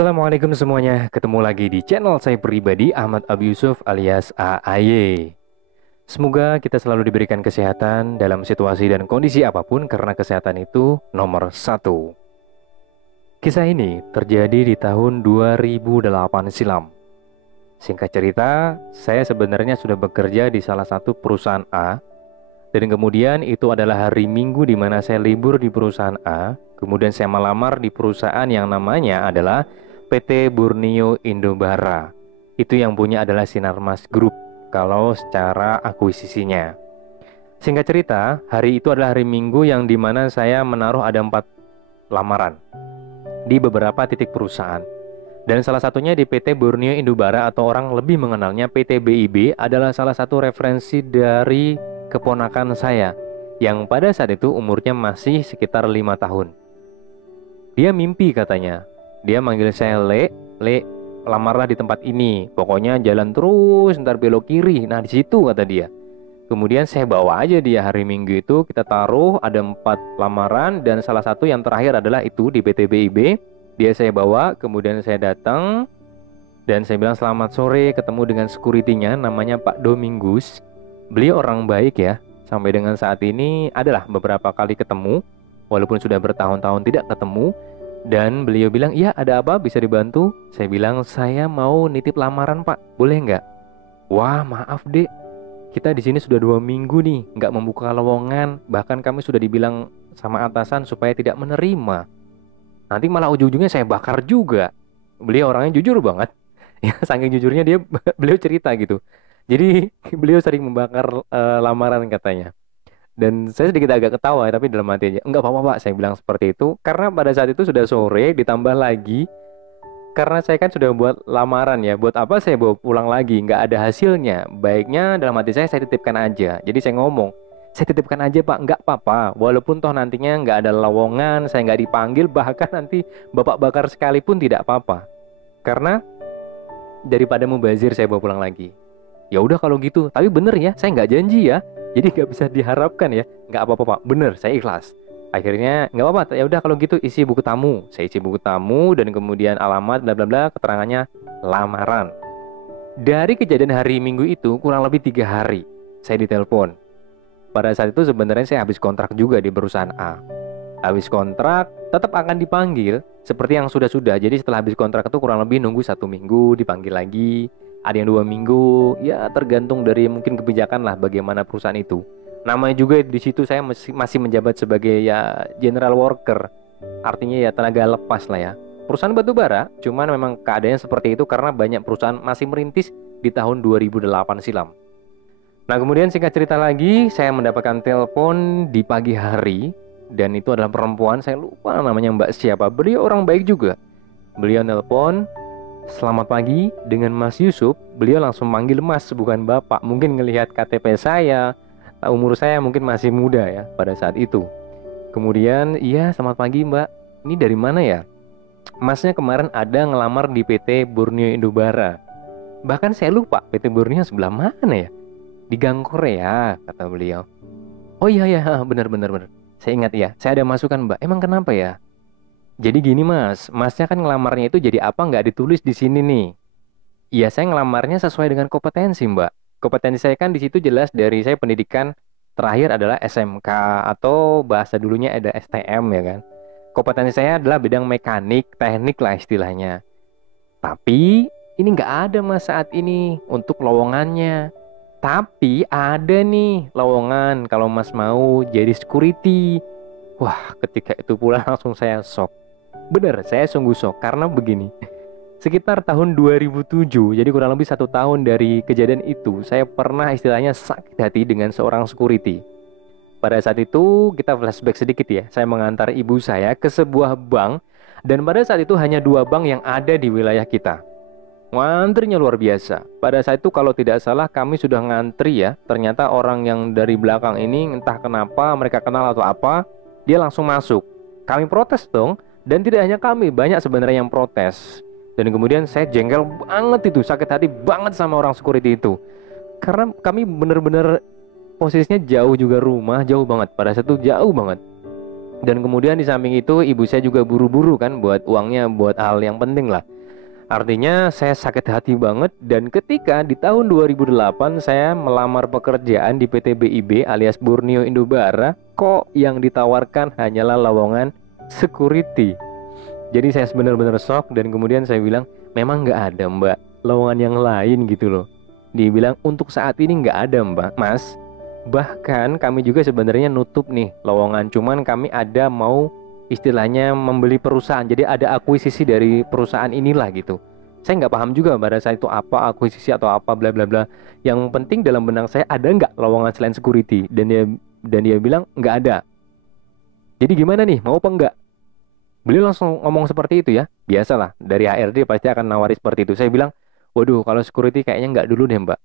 Assalamualaikum semuanya, ketemu lagi di channel saya pribadi Ahmad Abi Yusuf alias AAY. Semoga kita selalu diberikan kesehatan dalam situasi dan kondisi apapun karena kesehatan itu nomor satu. Kisah ini terjadi di tahun 2008 silam. Singkat cerita, saya sebenarnya sudah bekerja di salah satu perusahaan A, dan kemudian itu adalah hari Minggu di mana saya libur di perusahaan A. Kemudian saya melamar di perusahaan yang namanya adalah PT Borneo Indobara. Itu yang punya adalah Sinarmas Group kalau secara akuisisinya. Singkat cerita, hari itu adalah hari Minggu yang dimana saya menaruh ada 4 lamaran di beberapa titik perusahaan. Dan salah satunya di PT Borneo Indobara atau orang lebih mengenalnya PT BIB adalah salah satu referensi dari keponakan saya yang pada saat itu umurnya masih sekitar 5 tahun. Dia mimpi katanya. Dia manggil saya, Le, lamarlah di tempat ini. Pokoknya jalan terus, ntar belok kiri. Nah di situ kata dia. Kemudian saya bawa aja dia hari Minggu itu. Kita taruh ada 4 lamaran. Dan salah satu yang terakhir adalah itu di PT BIB. Dia saya bawa, kemudian saya datang. Dan saya bilang selamat sore, ketemu dengan security-nya. Namanya Pak Domingus. Beliau orang baik ya. Sampai dengan saat ini adalah beberapa kali ketemu. Walaupun sudah bertahun-tahun tidak ketemu. Dan beliau bilang, iya ada apa, bisa dibantu? Saya bilang, saya mau nitip lamaran pak, boleh nggak? Wah maaf dek, kita di sini sudah 2 minggu nih, nggak membuka lowongan. Bahkan kami sudah dibilang sama atasan supaya tidak menerima. Nanti malah ujung-ujungnya saya bakar juga. Beliau orangnya jujur banget. Ya saking jujurnya dia, beliau cerita gitu. Jadi beliau sering membakar lamaran katanya. Dan saya sedikit agak ketawa, tapi dalam hati aja, enggak apa-apa pak, saya bilang seperti itu. Karena pada saat itu sudah sore, ditambah lagi, karena saya kan sudah buat lamaran ya, buat apa saya bawa pulang lagi, nggak ada hasilnya. Baiknya dalam hati saya titipkan aja. Jadi saya ngomong, saya titipkan aja pak, nggak apa-apa. Walaupun toh nantinya nggak ada lowongan, saya nggak dipanggil, bahkan nanti bapak bakar sekalipun tidak apa-apa. Karena daripada mubazir saya bawa pulang lagi. Ya udah kalau gitu, tapi bener ya, saya nggak janji ya. Jadi nggak bisa diharapkan ya. Nggak apa-apa pak, bener, saya ikhlas. Akhirnya nggak apa-apa, ya udah kalau gitu isi buku tamu. Saya isi buku tamu dan kemudian alamat bla bla bla, keterangannya lamaran. Dari kejadian hari Minggu itu kurang lebih 3 hari saya ditelepon. Pada saat itu sebenarnya saya habis kontrak juga di perusahaan A. Habis kontrak tetap akan dipanggil seperti yang sudah-sudah. Jadi setelah habis kontrak itu kurang lebih nunggu 1 minggu dipanggil lagi. Ada yang 2 minggu, ya tergantung dari mungkin kebijakan lah bagaimana perusahaan itu. Namanya juga di situ saya masih menjabat sebagai ya general worker, artinya ya tenaga lepas lah ya. Perusahaan batubara, cuman memang keadaannya seperti itu karena banyak perusahaan masih merintis di tahun 2008 silam. Nah kemudian singkat cerita lagi, saya mendapatkan telepon di pagi hari dan itu adalah perempuan, saya lupa namanya Mbak siapa. Beliau orang baik juga. Beliau nelpon, selamat pagi dengan Mas Yusuf. Beliau langsung manggil Mas bukan Bapak. Mungkin ngelihat KTP saya, umur saya mungkin masih muda ya pada saat itu. Kemudian, iya selamat pagi Mbak. Ini dari mana ya? Masnya kemarin ada ngelamar di PT Borneo Indobara. Bahkan saya lupa PT Borneo sebelah mana ya? Di Gang Korea kata beliau. Oh iya ya benar. Saya ingat ya. Saya ada masukan Mbak. Emang kenapa ya? Jadi gini mas, masnya kan ngelamarnya itu jadi apa nggak ditulis di sini nih. Iya saya ngelamarnya sesuai dengan kompetensi mbak. Kompetensi saya kan di situ jelas dari saya pendidikan terakhir adalah SMK atau bahasa dulunya ada STM ya kan. Kompetensi saya adalah bidang mekanik, teknik lah istilahnya. Tapi ini nggak ada mas saat ini untuk lowongannya. Tapi ada nih lowongan kalau mas mau jadi security. Wah ketika itu pula langsung saya shock. Bener, saya sungguh shock karena begini. Sekitar tahun 2007, jadi kurang lebih 1 tahun dari kejadian itu, saya pernah istilahnya sakit hati dengan seorang security. Pada saat itu, kita flashback sedikit ya. Saya mengantar ibu saya ke sebuah bank, dan pada saat itu hanya 2 bank yang ada di wilayah kita. Ngantrinya luar biasa. Pada saat itu kalau tidak salah kami sudah ngantri ya. Ternyata orang yang dari belakang ini entah kenapa mereka kenal atau apa, dia langsung masuk. Kami protes dong. Dan tidak hanya kami, banyak sebenarnya yang protes. Dan kemudian saya jengkel banget itu, sakit hati banget sama orang security itu. Karena kami benar-benar posisinya jauh juga rumah, jauh banget. Pada saat itu jauh banget. Dan kemudian di samping itu ibu saya juga buru-buru kan buat uangnya buat hal yang penting lah. Artinya saya sakit hati banget, dan ketika di tahun 2008 saya melamar pekerjaan di PT BIP alias Borneo Indobara, kok yang ditawarkan hanyalah lowongan security. Jadi saya benar-benar shock, dan kemudian saya bilang, memang nggak ada mbak lowongan yang lain gitu loh. Dibilang untuk saat ini nggak ada mbak, mas. Bahkan kami juga sebenarnya nutup nih lowongan, cuman kami ada mau istilahnya membeli perusahaan, jadi ada akuisisi dari perusahaan inilah gitu. Saya nggak paham juga pada saat itu apa akuisisi atau apa bla bla bla. Yang penting dalam benak saya ada nggak lowongan selain security, dan dia bilang nggak ada. Jadi gimana nih, mau apa enggak? Beliau langsung ngomong seperti itu ya. Biasalah dari HRD pasti akan nawari seperti itu. Saya bilang, waduh kalau security kayaknya nggak dulu deh mbak.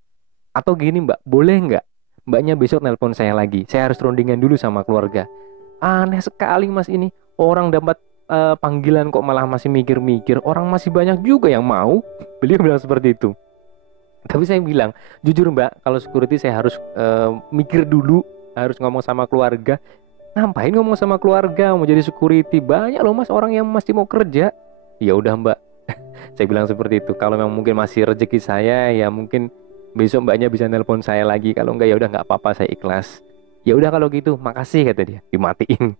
Atau gini mbak, boleh nggak mbaknya besok nelpon saya lagi, saya harus rundingan dulu sama keluarga. Aneh sekali mas ini. Orang dapat panggilan kok malah masih mikir-mikir. Orang masih banyak juga yang mau. Beliau bilang seperti itu. Tapi saya bilang, jujur mbak, kalau security saya harus mikir dulu, harus ngomong sama keluarga. Ngapain ngomong sama keluarga mau jadi security? Banyak loh mas orang yang masih mau kerja. Ya udah mbak, saya bilang seperti itu. Kalau memang mungkin masih rezeki saya, ya mungkin besok mbaknya bisa nelpon saya lagi. Kalau enggak ya udah nggak apa-apa, saya ikhlas. Ya udah kalau gitu, makasih kata dia. Dimatiin.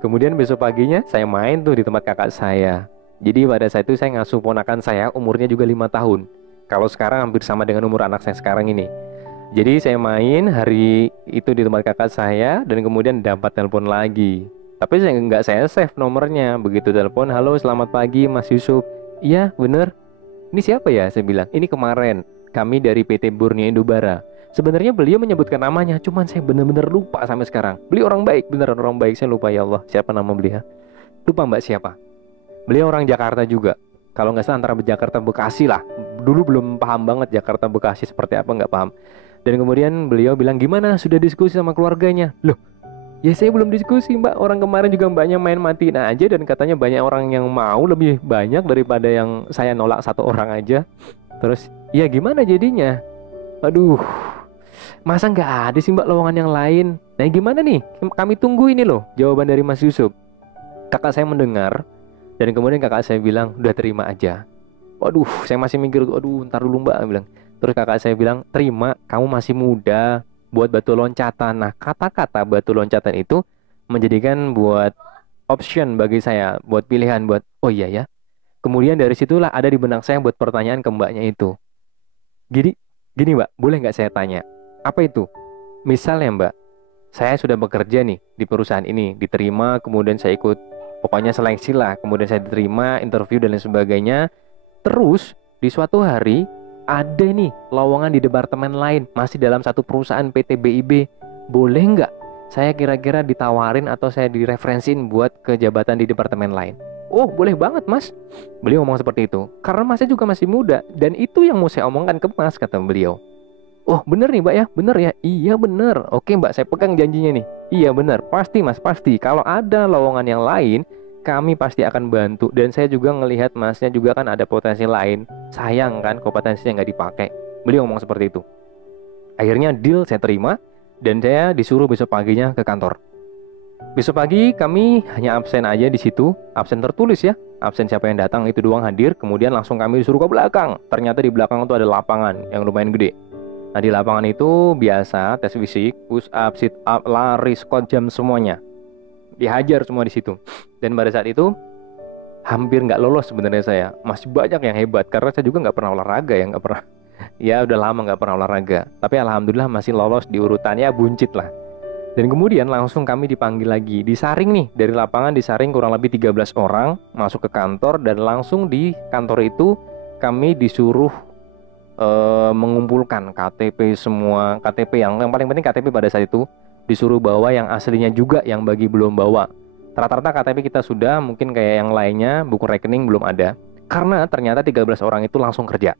Kemudian besok paginya saya main tuh di tempat kakak saya. Jadi pada saat itu saya ngasuh ponakan saya, umurnya juga 5 tahun. Kalau sekarang hampir sama dengan umur anak saya sekarang ini. Jadi saya main hari itu di tempat kakak saya, dan kemudian dapat telepon lagi. Tapi saya save nomornya. Begitu telepon, halo selamat pagi Mas Yusuf. Iya bener. Ini siapa ya? Saya bilang, ini kemarin kami dari PT Borneo Indobara. Sebenarnya beliau menyebutkan namanya, cuman saya benar-benar lupa sampai sekarang. Beliau orang baik, beneran orang baik. Saya lupa ya Allah, siapa nama beliau? Lupa mbak siapa. Beliau orang Jakarta juga. Kalau nggak salah antara Jakarta Bekasi lah. Dulu belum paham banget Jakarta Bekasi seperti apa, nggak paham. Dan kemudian beliau bilang, gimana sudah diskusi sama keluarganya? Loh, ya saya belum diskusi mbak. Orang kemarin juga mbaknya main matiin aja, dan katanya banyak orang yang mau, lebih banyak daripada yang saya nolak satu orang aja. Terus, ya gimana jadinya? Aduh, masa nggak ada sih mbak lowongan yang lain? Nah gimana nih? Kami tunggu ini loh jawaban dari Mas Yusuf. Kakak saya mendengar, dan kemudian kakak saya bilang, udah terima aja. Waduh, saya masih mikir, aduh ntar dulu mbak bilang. Terus kakak saya bilang, terima, kamu masih muda, buat batu loncatan. Nah kata-kata batu loncatan itu menjadikan buat option bagi saya, buat pilihan, buat oh iya ya. Kemudian dari situlah ada di benak saya buat pertanyaan ke mbaknya itu. Gini mbak, boleh nggak saya tanya? Apa itu? Misalnya mbak, saya sudah bekerja nih di perusahaan ini, diterima, kemudian saya ikut, pokoknya seleksi lah, kemudian saya diterima, interview dan lain sebagainya. Terus di suatu hari ada nih lowongan di departemen lain, masih dalam satu perusahaan PT BIP. Boleh nggak saya kira-kira ditawarin atau saya direferensiin buat ke jabatan di departemen lain? Oh boleh banget mas. Beliau ngomong seperti itu. Karena masnya juga masih muda, dan itu yang mau saya omongkan ke mas, kata beliau. Oh bener nih mbak ya, bener ya. Iya bener. Oke mbak, saya pegang janjinya nih. Iya bener, pasti mas, pasti. Kalau ada lowongan yang lain, kami pasti akan bantu. Dan saya juga ngelihat masnya juga kan ada potensi lain. Sayang kan kompetensinya nggak dipakai. Beliau ngomong seperti itu. Akhirnya deal saya terima, dan saya disuruh besok paginya ke kantor. Besok pagi kami hanya absen aja di situ, absen tertulis ya. Absen siapa yang datang itu doang hadir, kemudian langsung kami disuruh ke belakang. Ternyata di belakang itu ada lapangan yang lumayan gede. Nah di lapangan itu biasa tes fisik, push up, sit up, lari, squat, jump semuanya. Dihajar semua di situ. Dan pada saat itu hampir nggak lolos sebenarnya saya. Masih banyak yang hebat karena saya juga nggak pernah olahraga ya, nggak pernah. Ya udah lama nggak pernah olahraga. Tapi alhamdulillah masih lolos di urutannya, buncit lah. Dan kemudian langsung kami dipanggil lagi, disaring nih, dari lapangan disaring kurang lebih 13 orang, masuk ke kantor, dan langsung di kantor itu kami disuruh mengumpulkan KTP semua, KTP yang paling penting KTP pada saat itu, disuruh bawa yang aslinya juga, yang bagi belum bawa. Rata-rata KTP kita sudah, mungkin kayak yang lainnya, buku rekening belum ada. Karena ternyata 13 orang itu langsung kerja.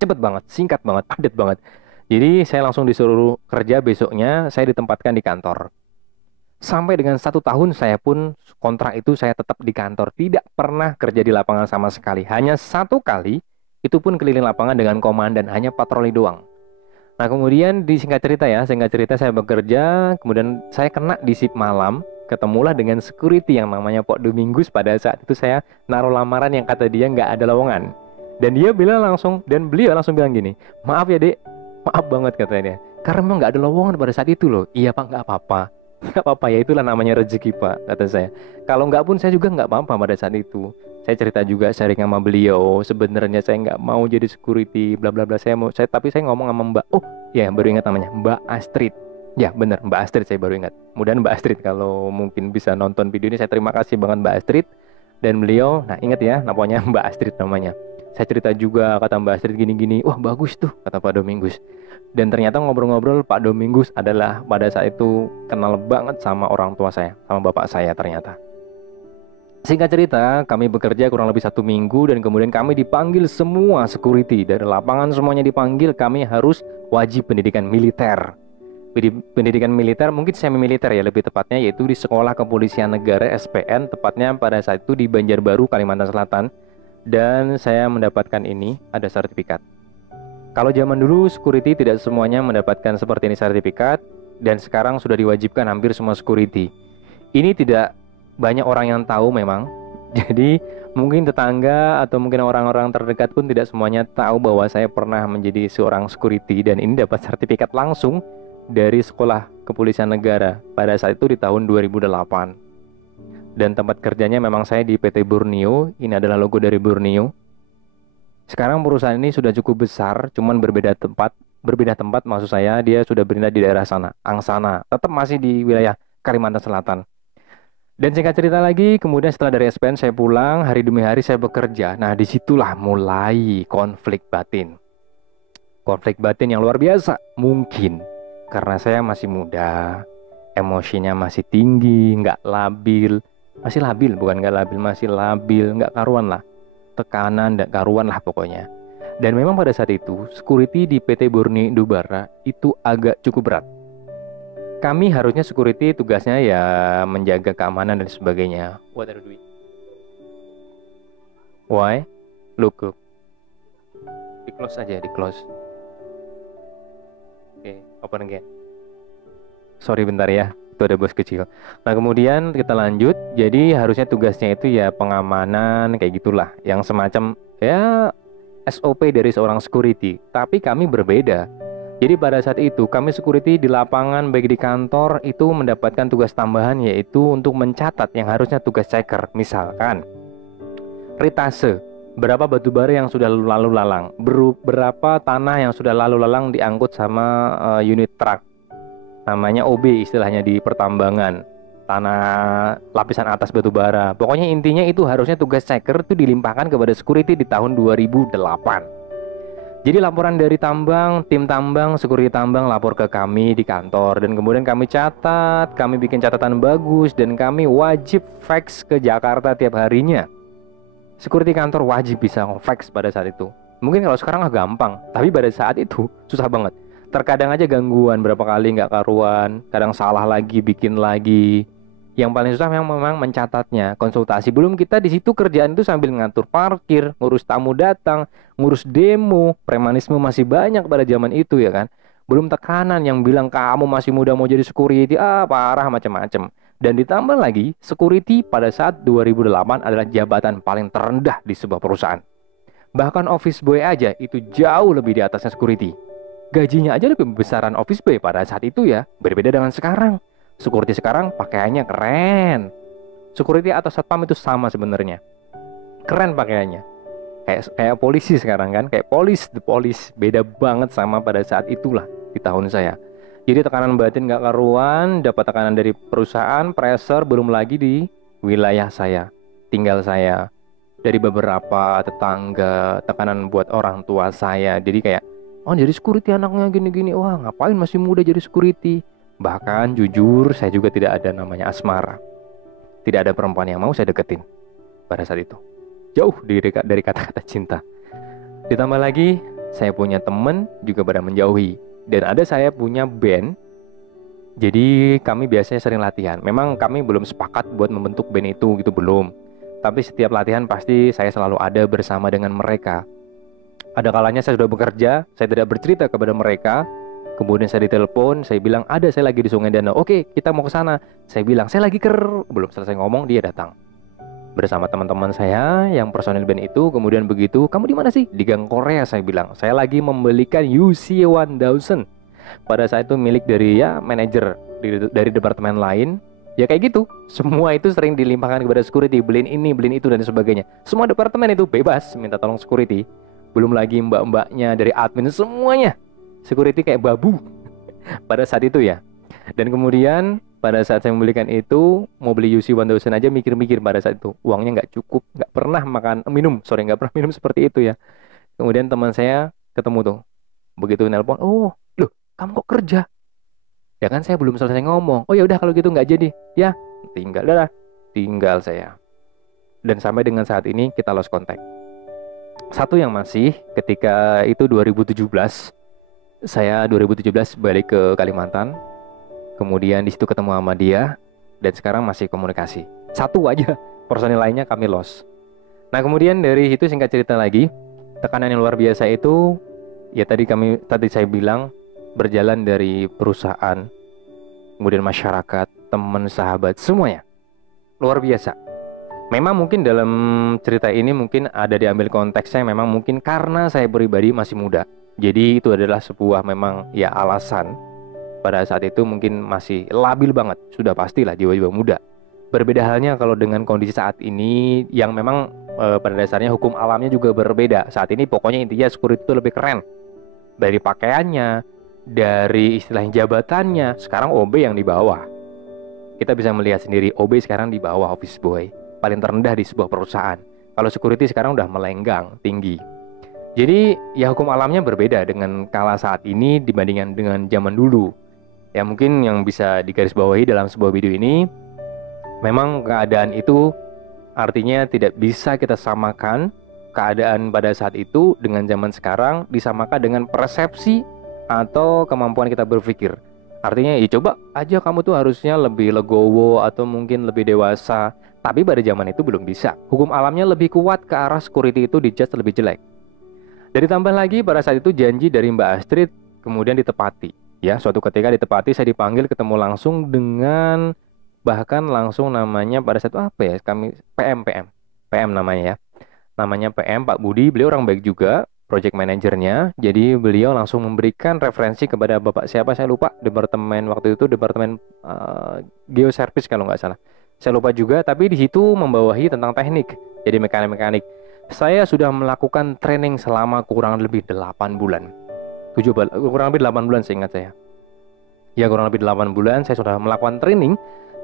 Cepet banget, singkat banget, padat banget. Jadi saya langsung disuruh kerja besoknya, saya ditempatkan di kantor. Sampai dengan 1 tahun saya pun kontrak itu saya tetap di kantor. Tidak pernah kerja di lapangan sama sekali. Hanya 1 kali, itu pun keliling lapangan dengan komandan, hanya patroli doang. Nah kemudian singkat cerita saya bekerja, kemudian saya kena di shift malam. ketemulah dengan security yang namanya Pak Domingus. Pada saat itu saya naruh lamaran yang kata dia nggak ada lowongan. Dan dia bilang langsung, dan beliau langsung bilang gini, maaf ya dek, maaf banget katanya, karena memang nggak ada lowongan pada saat itu loh. Iya pak, nggak apa-apa, nggak apa-apa ya, itulah namanya rezeki pak, kata saya. Kalau nggak pun saya juga nggak apa-apa pada saat itu. Saya cerita juga sharing sama beliau, sebenarnya saya nggak mau jadi security, bla bla bla. Tapi saya ngomong sama Mbak, oh ya baru ingat namanya, Mbak Astrid. Ya benar, Mbak Astrid, saya baru ingat. Kemudian Mbak Astrid kalau mungkin bisa nonton video ini, saya terima kasih banget Mbak Astrid. Dan beliau, nah ingat ya, namanya Mbak Astrid namanya. Saya cerita juga, kata Mbak Astrid gini-gini, wah bagus tuh, kata Pak Domingus. Dan ternyata ngobrol-ngobrol, Pak Domingus adalah pada saat itu kenal banget sama orang tua saya, sama bapak saya ternyata. Singkat cerita, kami bekerja kurang lebih 1 minggu dan kemudian kami dipanggil semua security. Dari lapangan semuanya dipanggil, kami harus wajib pendidikan militer. Pendidikan militer, mungkin semi militer ya lebih tepatnya, yaitu di Sekolah Kepolisian Negara SPN, tepatnya pada saat itu di Banjarbaru, Kalimantan Selatan. Dan saya mendapatkan ini, ada sertifikat. Kalau zaman dulu security tidak semuanya mendapatkan seperti ini sertifikat, dan sekarang sudah diwajibkan hampir semua security. Ini tidak banyak orang yang tahu memang. Jadi mungkin tetangga atau mungkin orang-orang terdekat pun tidak semuanya tahu bahwa saya pernah menjadi seorang security. Dan ini dapat sertifikat langsung dari Sekolah Kepolisian Negara pada saat itu di tahun 2008. Dan tempat kerjanya memang saya di PT Borneo. Ini adalah logo dari Borneo. Sekarang perusahaan ini sudah cukup besar, cuman berbeda tempat maksud saya. Dia sudah berada di daerah sana, Angsana, tetap masih di wilayah Kalimantan Selatan. Dan singkat cerita lagi, kemudian setelah dari SPN saya pulang, hari demi hari saya bekerja. Nah disitulah mulai konflik batin. Konflik batin yang luar biasa, mungkin karena saya masih muda, emosinya masih tinggi, nggak labil. Masih labil, bukan nggak labil, masih labil, nggak karuan lah. Tekanan, nggak karuan lah pokoknya. Dan memang pada saat itu, security di PT Borneo Indobara itu agak cukup berat. Kami harusnya security tugasnya ya menjaga keamanan dan sebagainya. What are you doing? Why? Look up. Di close aja, di close. Oke, open again. Sorry bentar ya, itu ada bos kecil. Nah kemudian kita lanjut. Jadi harusnya tugasnya itu ya pengamanan kayak gitulah, yang semacam ya SOP dari seorang security. Tapi kami berbeda. Jadi pada saat itu kami security di lapangan baik di kantor itu mendapatkan tugas tambahan, yaitu untuk mencatat yang harusnya tugas checker. Misalkan ritase, berapa batu bara yang sudah lalu lalang, berapa tanah yang sudah lalu lalang diangkut sama unit truk, namanya OB istilahnya di pertambangan, tanah lapisan atas batu bara. Pokoknya intinya itu harusnya tugas checker itu dilimpahkan kepada security di tahun 2008. Jadi laporan dari tambang, tim tambang, security tambang lapor ke kami di kantor. Dan kemudian kami catat, kami bikin catatan bagus. Dan kami wajib fax ke Jakarta tiap harinya. Security kantor wajib bisa fax pada saat itu. Mungkin kalau sekarang gampang, tapi pada saat itu susah banget. Terkadang aja gangguan berapa kali nggak karuan. Kadang salah lagi, bikin lagi. Yang paling susah memang mencatatnya, konsultasi. Belum kita di situ kerjaan itu sambil ngatur parkir, ngurus tamu datang, ngurus demo. Premanisme masih banyak pada zaman itu ya kan. Belum tekanan yang bilang kamu masih muda mau jadi security, parah macam-macam. Dan ditambah lagi, security pada saat 2008 adalah jabatan paling terendah di sebuah perusahaan. Bahkan office boy aja itu jauh lebih di atasnya security. Gajinya aja lebih besaran office boy pada saat itu ya, berbeda dengan sekarang. Security sekarang pakaiannya keren. Security atau satpam itu sama sebenarnya. Keren pakaiannya. Kayak polisi sekarang kan, kayak the police. Beda banget sama pada saat itulah di tahun saya. Jadi tekanan batin gak karuan, dapat tekanan dari perusahaan, pressure, belum lagi di wilayah saya, tinggal saya. Dari beberapa tetangga, tekanan buat orang tua saya. Jadi kayak, oh jadi security anaknya gini-gini, wah ngapain masih muda jadi security. Bahkan jujur saya juga tidak ada namanya asmara. Tidak ada perempuan yang mau saya deketin pada saat itu. Jauh dari kata-kata cinta. Ditambah lagi saya punya temen juga pada menjauhi. Dan ada saya punya band. Jadi kami biasanya sering latihan. Memang kami belum sepakat buat membentuk band itu gitu, belum. Tapi setiap latihan pasti saya selalu ada bersama dengan mereka. Ada kalanya saya sudah bekerja, saya tidak bercerita kepada mereka. Kemudian saya ditelepon, saya bilang ada, saya lagi di Sungai Danau. Oke, kita mau ke sana. Saya bilang saya lagi belum selesai ngomong dia datang bersama teman-teman saya yang personil band itu. Kemudian begitu, kamu di mana sih? Di Gang Korea, saya bilang. Saya lagi membelikan UC1000. Pada saat itu milik dari ya manajer dari departemen lain. Ya kayak gitu. Semua itu sering dilimpahkan kepada security, beliin ini, beliin itu dan sebagainya. Semua departemen itu bebas minta tolong security. Belum lagi mbak-mbaknya dari admin, semuanya security kayak babu pada saat itu ya. Dan kemudian pada saat saya membelikan itu, mau beli UC1000 aja mikir-mikir pada saat itu. Uangnya nggak cukup, nggak pernah nggak pernah minum seperti itu ya. Kemudian teman saya ketemu tuh. Begitu nelpon, oh loh kamu kok kerja? Ya kan saya belum selesai ngomong. Oh ya udah kalau gitu nggak jadi. Ya tinggal saya. Dan sampai dengan saat ini kita lost contact. Satu yang masih ketika itu 2017, saya 2017 balik ke Kalimantan. Kemudian di situ ketemu sama dia dan sekarang masih komunikasi. Satu aja, personil lainnya kami lost. Nah, kemudian dari situ singkat cerita lagi, tekanan yang luar biasa itu ya tadi saya bilang berjalan dari perusahaan, kemudian masyarakat, teman, sahabat, semuanya luar biasa. Memang mungkin dalam cerita ini mungkin ada diambil konteksnya, memang mungkin karena saya pribadi masih muda. Jadi itu adalah sebuah memang ya alasan. Pada saat itu mungkin masih labil banget, sudah pastilah jiwa-jiwa muda. Berbeda halnya kalau dengan kondisi saat ini yang memang pada dasarnya hukum alamnya juga berbeda. Saat ini pokoknya intinya security itu lebih keren. Dari pakaiannya, dari istilahnya jabatannya, sekarang OB yang di bawah. Kita bisa melihat sendiri OB sekarang di bawah office boy, paling terendah di sebuah perusahaan. Kalau security sekarang udah melenggang tinggi. Jadi ya hukum alamnya berbeda dengan kala saat ini dibandingkan dengan zaman dulu. Ya mungkin yang bisa digarisbawahi dalam sebuah video ini, memang keadaan itu artinya tidak bisa kita samakan keadaan pada saat itu dengan zaman sekarang disamakan dengan persepsi atau kemampuan kita berpikir. Artinya ya coba aja kamu tuh harusnya lebih legowo atau mungkin lebih dewasa. Tapi pada zaman itu belum bisa. Hukum alamnya lebih kuat ke arah security itu dijudge lebih jelek. Dan ditambah lagi pada saat itu janji dari Mbak Astrid kemudian ditepati. Ya, suatu ketika ditepati, saya dipanggil ketemu langsung dengan bahkan langsung namanya pada saat itu apa ya? Kami PM namanya ya. Namanya PM Pak Budi, beliau orang baik juga, project manajernya. Jadi beliau langsung memberikan referensi kepada Bapak siapa saya lupa, departemen waktu itu departemen geoservice kalau nggak salah. Saya lupa juga, tapi di situ membawahi tentang teknik. Jadi mekanik-mekanik. Saya sudah melakukan training selama kurang lebih 8 bulan. Kurang lebih 8 bulan seingat saya. Ya kurang lebih 8 bulan saya sudah melakukan training.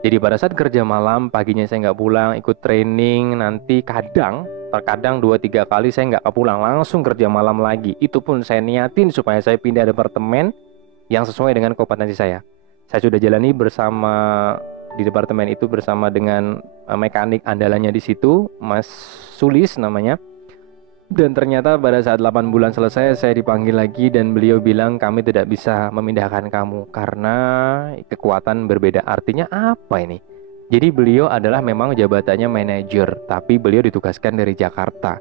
Jadi pada saat kerja malam, paginya saya nggak pulang, ikut training. Nanti terkadang 2-3 kali saya nggak pulang, langsung kerja malam lagi. Itu pun saya niatin supaya saya pindah departemen yang sesuai dengan kompetensi saya. Saya sudah jalani di departemen itu bersama dengan mekanik andalannya di situ, Mas Sulis namanya. Dan ternyata pada saat 8 bulan selesai saya dipanggil lagi dan beliau bilang kami tidak bisa memindahkan kamu karena kekuatan berbeda. Artinya apa ini? Jadi beliau adalah memang jabatannya manajer, tapi beliau ditugaskan dari Jakarta.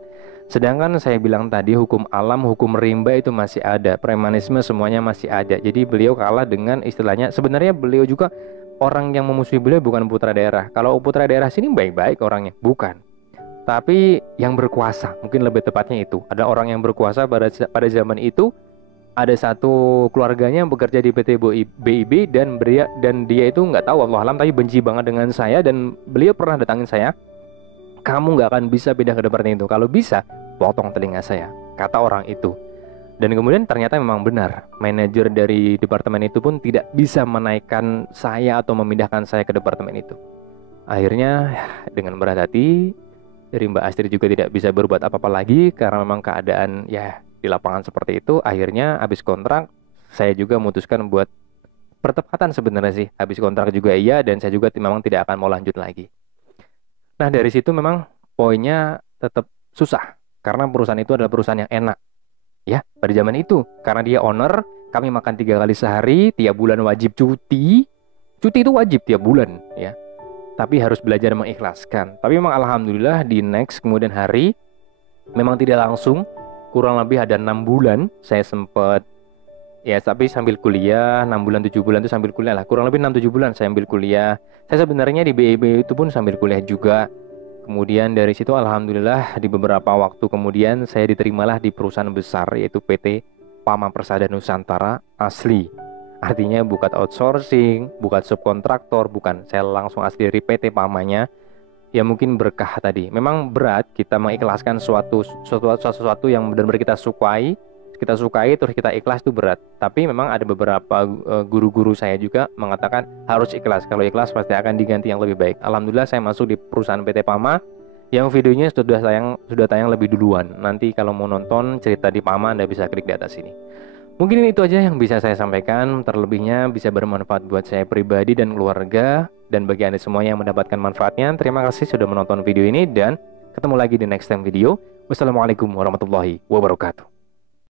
Sedangkan saya bilang tadi hukum alam, hukum rimba itu masih ada, premanisme semuanya masih ada. Jadi beliau kalah dengan istilahnya, sebenarnya beliau juga orang yang memusuhi beliau bukan putra daerah. Kalau putra daerah sini baik-baik orangnya, bukan. Tapi yang berkuasa, mungkin lebih tepatnya itu. Ada orang yang berkuasa pada zaman itu. Ada satu keluarganya yang bekerja di PT BIB dan dia itu nggak tahu Allah alam tapi benci banget dengan saya. Dan beliau pernah datangin saya, kamu nggak akan bisa pindah ke departemen itu. Kalau bisa, potong telinga saya, kata orang itu. Dan kemudian ternyata memang benar, manajer dari departemen itu pun tidak bisa menaikkan saya atau memindahkan saya ke departemen itu. Akhirnya dengan berat hati dari Mbak Astrid juga tidak bisa berbuat apa-apa lagi karena memang keadaan ya di lapangan seperti itu. Akhirnya habis kontrak, saya juga memutuskan buat pertepatan sebenarnya sih. Habis kontrak juga iya, dan saya juga memang tidak akan mau lanjut lagi. Nah dari situ memang poinnya tetap susah karena perusahaan itu adalah perusahaan yang enak ya pada zaman itu. Karena dia owner, kami makan 3 kali sehari, tiap bulan wajib cuti. Cuti itu wajib tiap bulan ya. Tapi harus belajar mengikhlaskan. Tapi memang alhamdulillah di next kemudian hari memang tidak langsung, kurang lebih ada 6 bulan saya sempat Ya, tapi sambil kuliah 6 bulan 7 bulan itu sambil kuliah lah. Kurang lebih 6 7 bulan saya ambil kuliah. Saya sebenarnya di BIB itu pun sambil kuliah juga. Kemudian dari situ alhamdulillah di beberapa waktu kemudian saya diterimalah di perusahaan besar yaitu PT Pama Persada Nusantara asli. Artinya bukan outsourcing, bukan subkontraktor, bukan. Saya langsung asli dari PT Pamanya. Ya mungkin berkah tadi. Memang berat kita mengikhlaskan sesuatu yang benar-benar kita sukai terus kita ikhlas itu berat. Tapi memang ada beberapa guru-guru saya juga mengatakan harus ikhlas. Kalau ikhlas pasti akan diganti yang lebih baik. Alhamdulillah saya masuk di perusahaan PT Pama yang videonya sudah tayang lebih duluan. Nanti kalau mau nonton cerita di Pama Anda bisa klik di atas sini. Mungkin itu aja yang bisa saya sampaikan. Terlebihnya bisa bermanfaat buat saya pribadi dan keluarga. Dan bagi Anda semua yang mendapatkan manfaatnya, terima kasih sudah menonton video ini. Dan ketemu lagi di next time video. Wassalamualaikum warahmatullahi wabarakatuh.